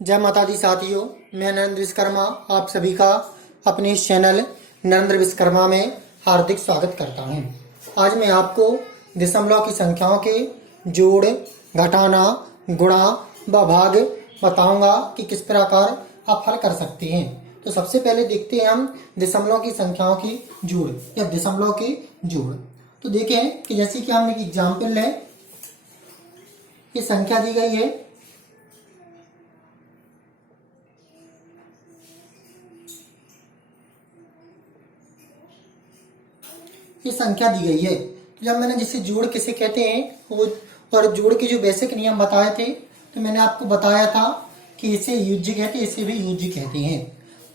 जय माता दी साथियों, मैं नरेंद्र विश्वकर्मा आप सभी का अपने इस चैनल नरेंद्र विश्वकर्मा में हार्दिक स्वागत करता हूं। आज मैं आपको दशमलव की संख्याओं के जोड़, घटाना, गुणा व भाग बताऊंगा कि किस प्रकार आप हल कर सकते हैं। तो सबसे पहले देखते हैं हम दशमलव की संख्याओं की जोड़ या दशमलव के जोड़। तो देखें कि जैसे कि हमने एग्जाम्पल है, ये संख्या दी गई है, ये संख्या दी गई है। तो जब मैंने जिसे जोड़ किसे कहते हैं वो और जोड़ के जो बेसिक नियम बताए थे, तो मैंने आपको बताया था कि इसे युज्य कहते हैं, इसे भी युज्य कहते हैं।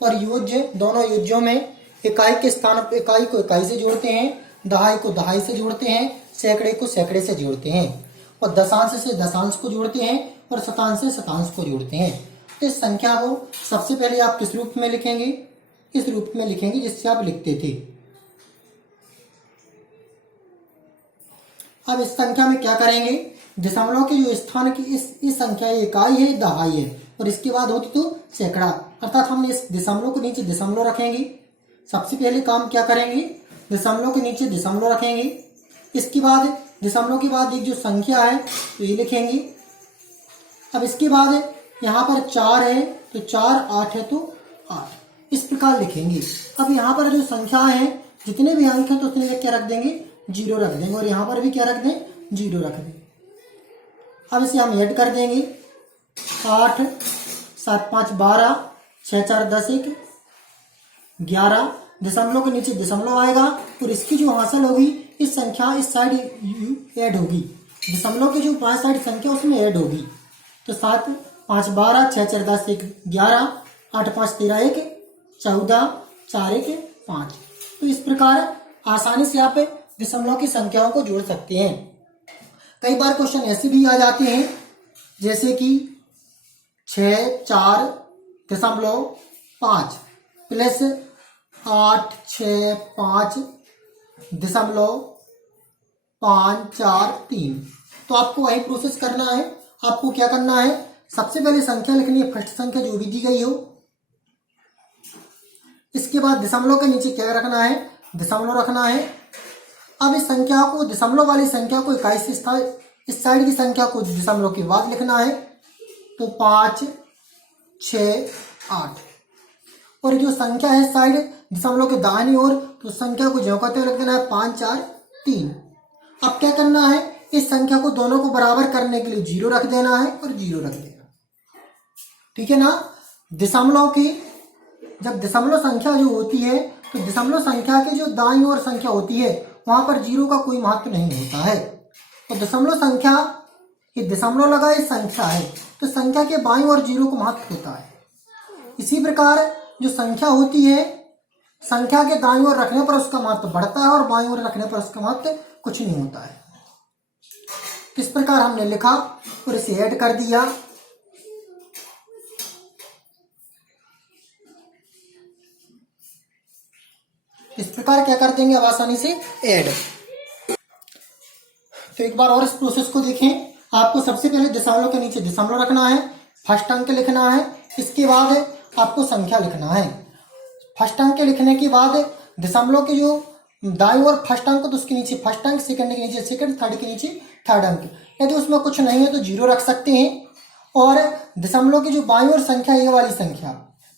और युज्य, दोनों युज्यों में इकाई के स्थान पर इकाई को इकाई से जोड़ते हैं, दहाई को दहाई से जोड़ते हैं, सैकड़े को सैकड़े से जोड़ते हैं, और दशांश से दशांश को जोड़ते हैं, और शतांश से शतांश को जोड़ते हैं। तो इस संख्या को सबसे पहले आप किस रूप में लिखेंगे? इस रूप में लिखेंगे जिससे आप लिखते थे। अब इस संख्या में क्या करेंगे? दशमलव के जो स्थान की इस संख्या इकाई है, दहाई है, और इसके बाद होती तो सैकड़ा, अर्थात हम इस दशमलव के नीचे दशमलव रखेंगे। सबसे पहले काम क्या करेंगे? दशमलव के नीचे दशमलव रखेंगे। इसके बाद दशमलव के बाद एक जो संख्या है तो ये लिखेंगे। अब इसके बाद यहाँ पर 4 है तो 4, 8 है तो 8, इस प्रकार लिखेंगे। अब यहाँ पर जो संख्या है, जितने भी अंक है तो उतने क्या रख देंगे? 0 रख देंगे, और यहाँ पर भी क्या रख दें? 0 रख दें। अब इसे हम ऐड कर देंगे। 8, 7, 5, 12, 6, 4, 10, 1, 11। दशमलव के नीचे दशमलव आएगा और इसकी जो हासिल होगी इस संख्या इस साइड ऐड होगी। दशमलव की जो 5 साइड संख्या उसमें ऐड होगी। तो 7, 5, 12, 6, 4, 10, 1, 11, 8, 5, 13, 1, 14, 4, 1, 5। तो इस प्रकार आसानी से आप दशमलव की संख्याओं को जोड़ सकते हैं। कई बार क्वेश्चन ऐसे भी आ जाते हैं जैसे कि 6, 4, दशमलव 5 प्लस 8, 6, 5, दशमलव 5, 4, 3। तो आपको वही प्रोसेस करना है। आपको क्या करना है? सबसे पहले संख्या लिखनी है, फर्स्ट संख्या जो भी दी गई हो। इसके बाद दशमलव के नीचे क्या रखना है? दशमलव रखना है। अब इस संख्या को, दशमलव वाली संख्या को इकाई से इस साइड की संख्या को दशमलव के बाद लिखना है। तो 5, 6, 8, और जो संख्या है साइड दशमलव के दाहिनी ओर, तो संख्या को ज्यों कहते हुए लिख देना है 5, 4, 3। अब क्या करना है? इस संख्या को दोनों को बराबर करने के लिए 0 रख देना है और 0 रख देना। ठीक है ना? दशमलव की जब दशमलव संख्या जो होती है, तो दशमलव संख्या की जो दाईं ओर संख्या होती है वहां पर 0 का कोई महत्व नहीं होता है। तो दशमलव संख्या, ये दशमलव लगा ये संख्या है, तो संख्या के बाईं ओर 0 का महत्व होता है। इसी प्रकार जो संख्या होती है, संख्या के दाईं ओर रखने पर उसका महत्व बढ़ता है और बाईं ओर रखने पर उसका महत्व कुछ नहीं होता है। इस प्रकार हमने लिखा और इसे ऐड कर दिया। इस प्रकार क्या कर देंगे? अब आसानी से ऐड। तो एक बार और इस प्रोसेस को देखें। आपको सबसे पहले दशमलव के नीचे दशमलव रखना है, फर्स्ट अंक लिखना है। इसके बाद आपको संख्या लिखना है। फर्स्ट अंक लिखने के बाद दशमलव के जो दाईं ओर फर्स्ट अंक, तो उसके नीचे फर्स्ट अंक, सेकंड के नीचे सेकंड, थर्ड के नीचे थर्ड अंक। यदि उसमें कुछ नहीं है तो 0 रख सकते हैं। और दशमलव की जो बाईं ओर संख्या, ये वाली संख्या,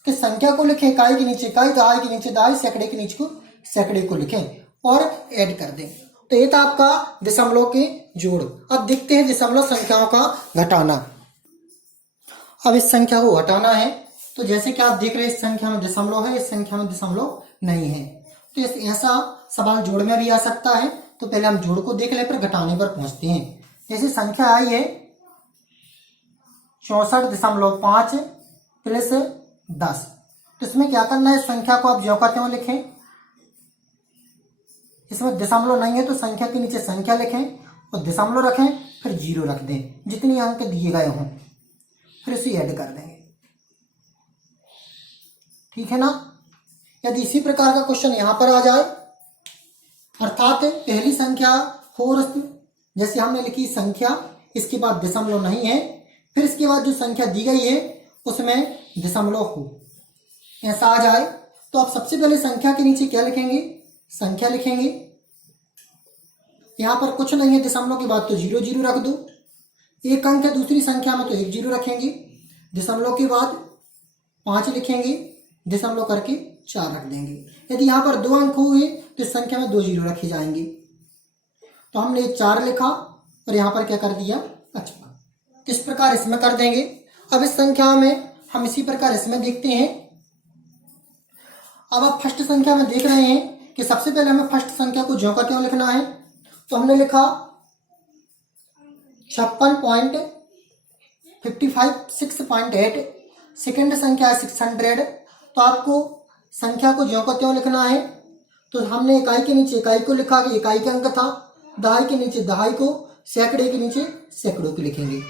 कि संख्या को लिखें इकाई के नीचे इकाई, दहाई के नीचे दहाई, सैकड़े के नीचे को सैकड़े को लिखें और ऐड कर दें। तो ये था आपका दशमलव के जोड़। अब देखते हैं दशमलव संख्याओं का घटाना। अब इस संख्या को घटाना है, तो जैसे कि आप देख रहे हैं इस संख्या में दशमलव है, इस संख्या में दशमलव नहीं है। तो ऐसा सवाल जोड़ में भी आ सकता है। तो पहले हम जोड़ को देख ले, पर घटाने पर पहुंचते हैं। जैसे संख्या आई है 64.5 प्लस 10। तो इसमें क्या करना है? संख्या को आप ज्यों कहते हो लिखें। इसमें दशमलव नहीं है तो संख्या के नीचे संख्या लिखें और दशमलव रखें, फिर 0 रख दें जितनी अंक दिए गए हों, फिर इसे ऐड कर देंगे। ठीक है ना? यदि इसी प्रकार का क्वेश्चन यहां पर आ जाए, अर्थात पहली संख्या हो, जैसे हमने लिखी संख्या, इसके बाद दशमलव नहीं है, फिर इसके बाद जो संख्या दी गई है उसमें दशमलव हो, ऐसा आ जाए तो आप सबसे पहले संख्या के नीचे क्या लिखेंगे, संख्या लिखेंगे। यहां पर कुछ नहीं है दशमलव के बाद तो 0 0 रख दो। एक अंक है दूसरी संख्या में तो 1 0 रखेंगे। दशमलव के बाद 5 लिखेंगे, दशमलव करके 4 रख देंगे। यदि यहाँ पर 2 अंक हुए तो इस संख्या में 2 0 रखे जाएंगे। तो हमने 4 लिखा और यहाँ पर क्या कर दिया 55। इस प्रकार इसमें कर देंगे। अब इस संख्या में हम इसी प्रकार इसमें देखते हैं। अब आप फर्स्ट संख्या में देख रहे हैं कि सबसे पहले हमें फर्स्ट संख्या को ज्यों का त्यों लिखना है। तो हमने लिखा 56.55 सेकंड संख्या है 600। तो आपको संख्या को ज्यों का त्यों लिखना है। तो हमने इकाई के नीचे इकाई को लिखा कि इकाई का अंक था, दहाई के नीचे दहाई को, सैकड़े के नीचे सैकड़ों को लिखेंगे,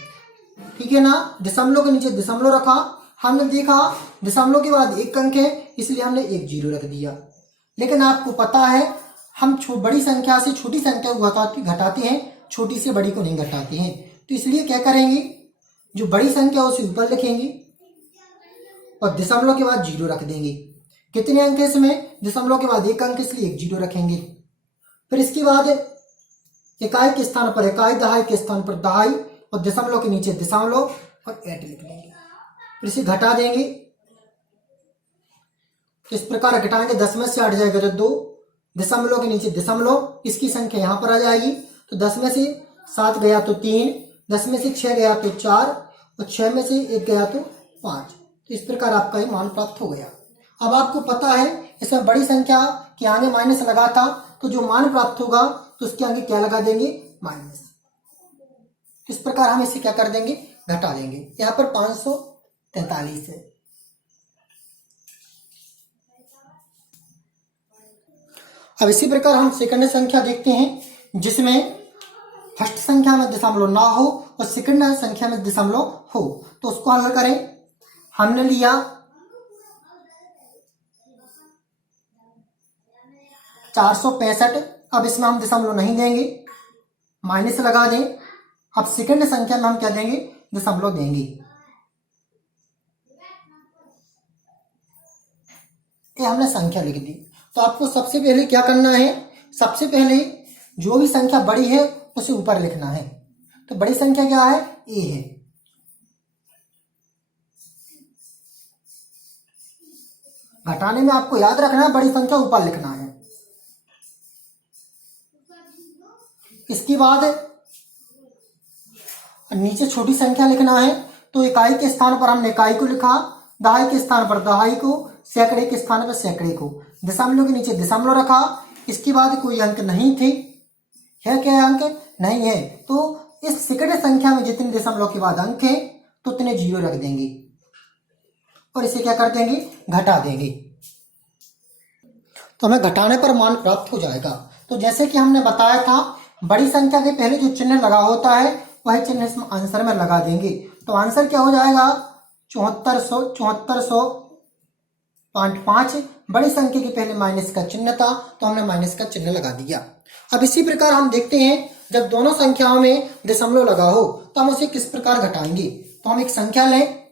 ठीक है ना। दशमलव के नीचे दशमलव रखा। हमने देखा दशमलव के बाद एक अंक है इसलिए हमने 1 0 रख दिया। लेकिन आपको पता है हम बड़ी संख्या से छोटी संख्या को घटाते हैं, छोटी से बड़ी को नहीं घटाते हैं। तो इसलिए क्या करेंगे, जो बड़ी संख्या उसे ऊपर लिखेंगे और दशमलव के बाद 0 रख देंगे। कितने अंक है इसमें, दशमलव के बाद एक अंक इसलिए 1 0 रखेंगे। फिर इसके बाद इकाई के स्थान पर इकाई, दहाई के स्थान पर दहाई और दशमलव के नीचे दशमलव और 8 लिख देंगे। फिर इसे घटा देंगे। तो इस प्रकार घटाएंगे, 10 में से 8 जाएगा तो 2, दशमलव के नीचे दशमलव, इसकी संख्या यहां पर आ जाएगी। तो 10 में से 7 गया तो 3, 10 में से 6 गया तो 4 और 6 में से 1 गया तो 5। तो इस प्रकार आपका ये मान प्राप्त हो गया। अब आपको पता है इसमें बड़ी संख्या के आगे माइनस लगा था, तो जो मान प्राप्त होगा तो उसके आगे क्या लगा देंगे, माइनस। इस प्रकार हम इसे क्या कर देंगे, घटा देंगे। यहाँ पर 543 है। अब इसी प्रकार हम सेकंड संख्या देखते हैं जिसमें फर्स्ट संख्या में दशमलव ना हो और सेकंड संख्या में दशमलव हो। तो उसको हल करें। हमने लिया 465। अब इसमें हम दशमलव नहीं देंगे, माइनस लगा दें। अब सेकंड संख्या में हम क्या देंगे, दशमलव देंगे। ये हमने संख्या लिख दी। तो आपको सबसे पहले क्या करना है, सबसे पहले जो भी संख्या बड़ी है उसे ऊपर लिखना है। तो बड़ी संख्या क्या है, ए है। घटाने में आपको याद रखना है बड़ी संख्या ऊपर लिखना है। इसके बाद नीचे छोटी संख्या लिखना है। तो इकाई के स्थान पर हमने इकाई को लिखा, दहाई के स्थान पर दहाई को, सैकड़े के स्थान पर सैकड़े को, दशमलव के नीचे दशमलव रखा। इसके बाद कोई अंक नहीं थे, है क्या अंक नहीं है। तो इस सेकंड संख्या में जितने दशमलव के बाद अंक है तो उतने 0 रख देंगे और इसे क्या कर देंगे, घटा देंगे। तो हमें घटाने पर मान प्राप्त हो जाएगा। तो जैसे कि हमने बताया था बड़ी संख्या के पहले जो चिन्ह लगा होता है वही चिन्ह इसमें आंसर में लगा देंगे। तो आंसर क्या हो जाएगा, 7400.5। बड़ी संख्या के पहले माइनस का चिन्ह था तो हमने माइनस का चिन्ह लगा दिया। अब इसी प्रकार हम देखते हैं जब दोनों संख्याओं में दशमलव लगा हो तो हम उसे किस प्रकार घटाएंगे। तो हम एक संख्या लें,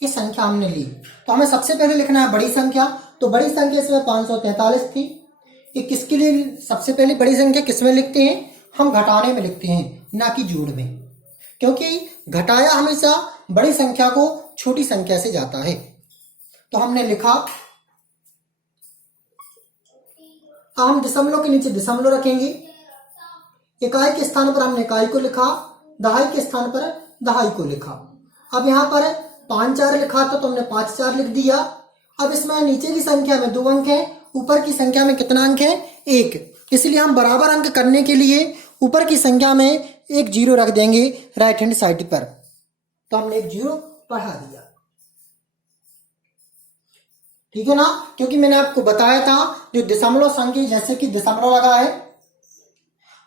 ये संख्या हमने ली। तो हमें सबसे पहले लिखना है बड़ी संख्या। तो बड़ी संख्या इसमें 543 थी। ये किसके लिए सबसे पहले बड़ी संख्या किसमें लिखते हैं, हम घटाने में लिखते हैं, ना कि जोड़ में, क्योंकि घटाया हमेशा बड़ी संख्या को छोटी संख्या से जाता है। तो हमने लिखा, हम दशमलव के नीचे दशमलव रखेंगे। इकाई के स्थान पर हमने इकाई को लिखा, दहाई के स्थान पर दहाई को लिखा। अब यहाँ पर 5 4 लिखा था तो हमने 5 4 लिख दिया। अब इसमें नीचे की संख्या में 2 अंक है, ऊपर की संख्या में कितना अंक है, 1। इसलिए हम बराबर अंक करने के लिए ऊपर की संख्या में 1 0 रख देंगे राइट हैंड साइड पर। तो हमने 1 0 बढ़ा दिया, ठीक है ना। क्योंकि मैंने आपको बताया था जो दशमलव संख्या जैसे कि दशमलव लगा है।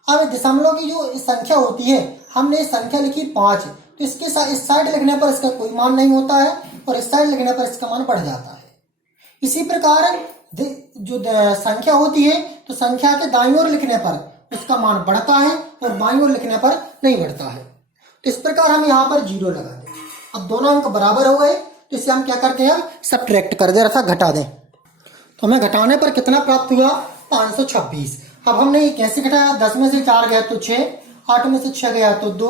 अब दशमलव की जो संख्या होती है, हमने संख्या लिखी 5, तो इसके साथ इस साइड लिखने पर इसका कोई मान नहीं होता है और इस साइड लिखने पर इसका मान बढ़ जाता है। इसी प्रकार जो संख्या होती है तो संख्या के दाईं ओर लिखने पर उसका मान बढ़ता है और बाईं ओर लिखने पर नहीं बढ़ता है। तो इस प्रकार हम यहाँ पर 0 लगा दें। अब दोनों अंक बराबर हो गए तो इसे हम क्या करते हैं, सब्ट्रैक्ट कर दे, अर्थात घटा दें। तो हमें घटाने पर कितना प्राप्त हुआ, 526। अब हमने ये कैसे घटाया, 10 में से 4 गया तो 6, 8 में से 6 गया तो 2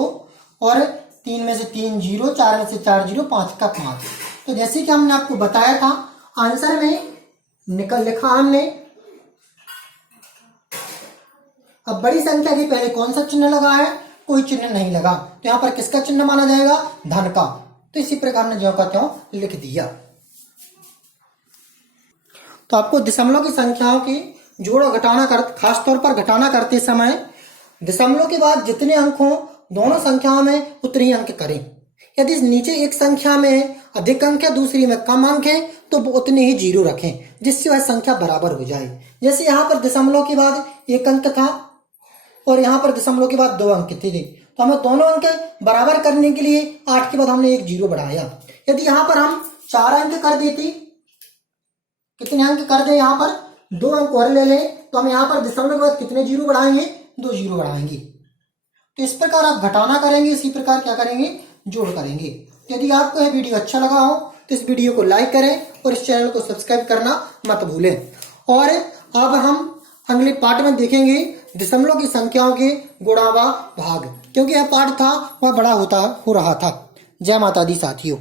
और 3 में से 3 0, 4 में से 4 0, 5 का 5। तो जैसे कि हमने आपको बताया था आंसर में लिखा हमने। अब बड़ी संख्या के पहले कौन सा चिन्ह लगा है, कोई चिन्ह नहीं लगा, तो यहाँ पर किसका चिन्ह माना जाएगा, धन का। तो इसी प्रकार हमने ज्यों का त्यों लिख दिया। तो आपको दशमलव की संख्याओं की जोड़ घटाना खासतौर पर घटाना करते समय दशमलव के बाद जितने अंक हों दोनों संख्याओं में उतने ही अंक करें। यदि नीचे एक संख्या में अधिक अंक है, दूसरी में कम अंक है, तो उतने ही 0 रखें जिससे वह संख्या बराबर हो जाए। जैसे यहाँ पर दशमलव के बाद 1 अंक था और यहाँ पर दशमलव के बाद 2 अंक थे, तो हमें दोनों अंक बराबर करने के लिए 8 के बाद हमने एक 0 बढ़ाया। यदि यहाँ पर हम 4 अंक कर देते, कितने अंक कर दें, यहाँ पर 2 अंक और ले लें, तो हम यहाँ पर दशमलव के बाद कितने 0 बढ़ाएंगे, 2 0 बढ़ाएंगे। तो इस प्रकार आप घटाना करेंगे, इसी प्रकार क्या करेंगे, जोड़ करेंगे। यदि आपको यह वीडियो अच्छा लगा हो तो इस वीडियो को लाइक करें और इस चैनल को सब्सक्राइब करना मत भूलें। और अब हम अगले पार्ट में देखेंगे दशमलव की संख्याओं के गुणा व भाग, क्योंकि यह पार्ट था वह बड़ा हो रहा था। जय माता दी साथियों।